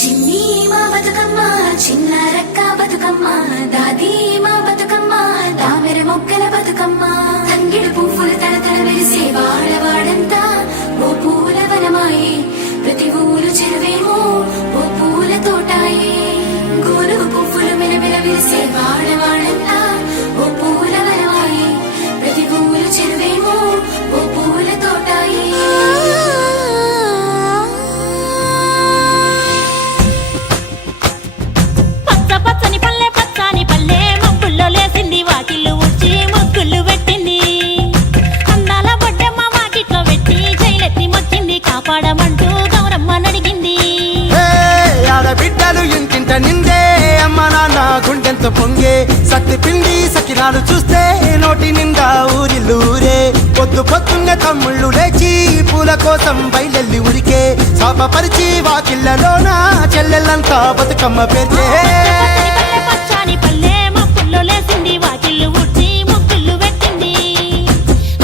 చిన్ని మా బతుకమ్మ చిన్న రక్క బతుకమ్మ దాది మా బతుకమ్మ తామెర మొక్కల బతుకమ్మ తంగిడు పువ్వులు తడతడ వెలిసే వాడవాడంతా ఓ పూల వనమాయే ప్రతి ఊరు చెరువేమో ఓ పూల తోటాయే గోరుగు పువ్వులు మెలమెల వెలిసే వాడవాడంతా ఓ పూల వనమాయే ప్రతి ఊరు చెరువేమో ఓ పూల తోటాయే లేసింది వాకిళ్ళు ఉచ్చి ముగ్గులు పెట్టింది అందాల బొడ్డమ్మ వాకిట్లో పెట్టి జైలెత్తి మొక్కింది కాపాడమంటూ గౌరమ్మ నడిగింది ఆడబిడ్డలు ఇంటింట నిందే అమ్మ నాన్న గుండెంత పొంగే సత్తి పిండి సకినాలు చూస్తే నోటి నిండా ఊరిల్లూరే పొద్దు పొద్దున్నే తమ్ముళ్ళు లేచి పూల కోసం బయలెల్లి ఉరికే శాపపరిచి వాకిళ్ళలోన చెల్లెళ్ళంతా బతుకమ్మ పేర్చే పచ్చాని పల్లె లేసింది వాకిళ్ళు ఉడ్చి ముగ్గులు పెట్టింది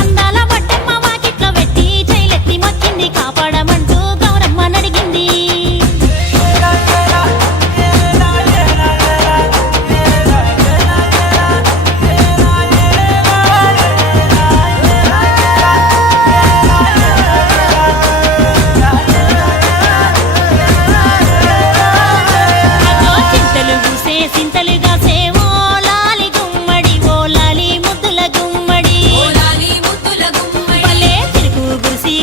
అందాల బొడ్డమ్మ వాకిట్లో పెట్టి జైలెత్తి మొక్కింది కాపాడమంటూ గౌరమ్మ నడిగింది చింతలు పూసే సింతలుగా సేవో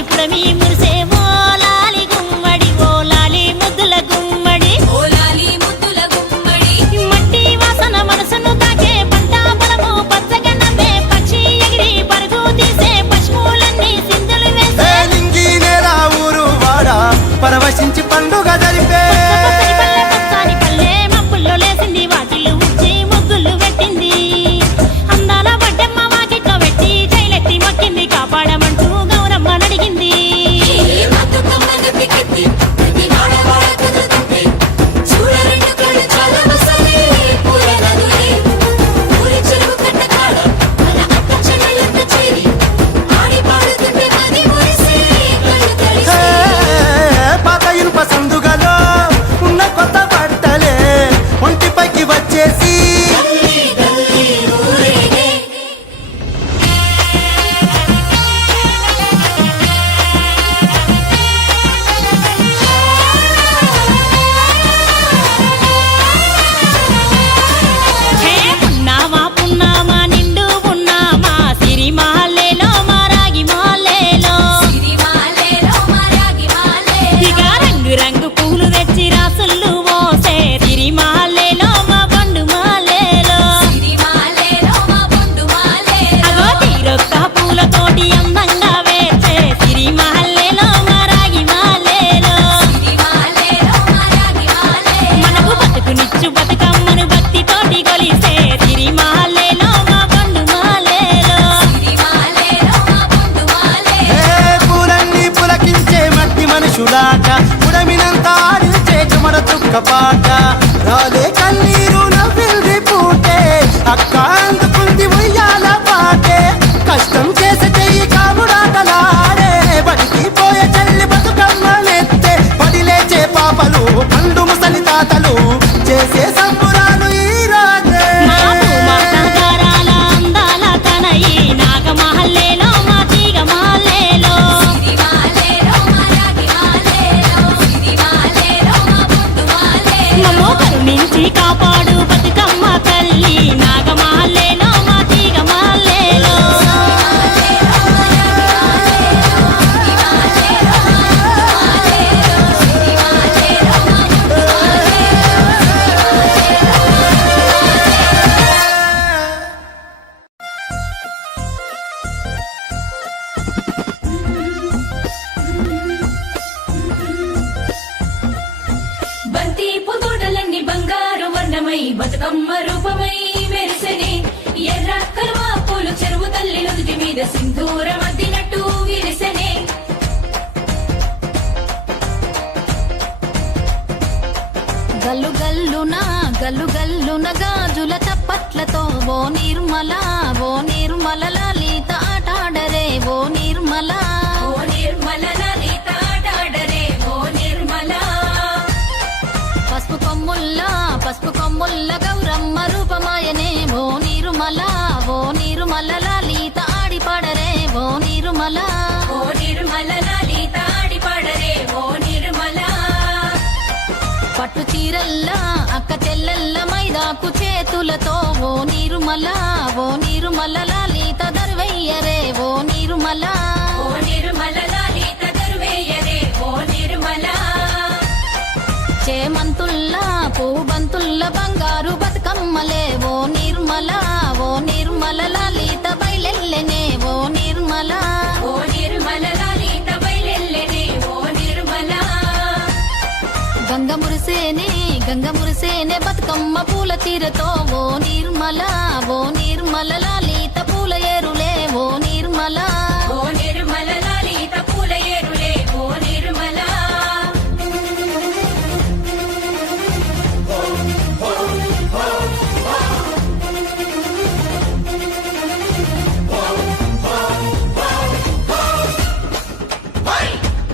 పురమి మురిసే ఓ లాలి గుమ్మడి ఓ లాలి ముద్దుల గుమ్మడి ఓ లాలి ముద్దుల గుమ్మడి మట్టి వాసన మనసును తాకే పంట పొలము పచ్చగా నవ్వే పక్షి ఎగిరి పరుగు తీసే పశువులన్నీ సింధులు వేసే లింగి నేల ఊరు వాడ పరవశించి పండుగ జరిపే పచ్చని పల్లె మబ్బుల్లో లేసింది వాకిళ్ళు ఉచ్చి ముగ్గులు పెట్టింది అందాల బొడ్డమ్మ వాకిట్లో పెట్టి జైలెత్తి మొక్కింది కాపాడమంటూ గౌరమ్మ నడిగింది పాత ఇనుప సందుగలో ఉన్న కొత్త బట్టలే ఒంటిపైకి వచ్చేసి పున్నామా నిండు పున్నామా సిరి మాలేలో మారాగి మాలేలో ఇక రంగు రంగు పూలు తెచ్చి రాసులు మోసే సిరి మాలేలో మా బండు మాలేలో అగో తీరొక్క పూలతోటి అందంగా వేసే సిరి మాలేలో మారాగి మాలేలో మనకు బతుకునిచ్చు బతుకమ్మను భక్తితోటి కొలిసే సిరి మాలేలో మా బండు మాలేలో పూలన్నీ పులకించే మట్టి మనుషులాట ఉడమినంత ఆడించే చుమర చుక్క పాట రాలే కన్నీరు నవ్వింది పూటే అక్క అందుకుంది ఉయ్యాల పాటే కష్టం చేసే చెయ్యి కాముడాటలాడే బడికి పోయే చెల్లి బతుకమ్మ నెత్తే పడి లేచే పాపలు పండు ముసలి తాతలు చేసే సంబురాలు ఈ రాజే మా భూమాతాగారాల అందాల తనయి నాగమహల్లేలో మా తీగ మాలేలో మమ్మో కరుణించి కాపాడు బతుకమ్మ తల్లి నాగమహల్లేలో మా తీగ మాలేలో బంతి పుతోటలన్నీ బంగారు వర్ణమై బతుకమ్మ రూపమై మెరిసెనే ఎర్ర కలువ పూలు చెరువు తల్లి నుదుటి మీద సింధూరం అద్దినట్టు విరిసెనే గల్లు గల్లున గాజుల చప్పట్లతో ఓ నిర్మల లలిత ఆటాడరే ఓ నిర్మల లలిత ఆటాడరే ఓ నిర్మల పసుపు కొమ్ముల్ల గౌరమ్మ రూపమాయనే ఓ నీరుమల లలిత ఆడి పాడరే ఓ నీరుమల లలిత ఆడి పాడరే ఓ నిర్మల పట్టు చీరల్లా అక్క చెల్లెల్ల మైదాకు చేతులతో ఓ నీరుమల లలిత దర్వయ్యరే ఓ నీరుమల లలిత దర్వేయరే ఓ నిర్మల చేమంతుల్లా పూబంతుల్ల బంగారు బతుకమ్మలే ఓ నిర్మల లలిత బయలెల్లెనే ఓ నిర్మల లలిత బయలెల్లెనే ఓ నిర్మల గంగ మురిసేనే బతుకమ్మ పూల తీరతో ఓ నిర్మల లలిత పూల ఏరులే ఓ నిర్మల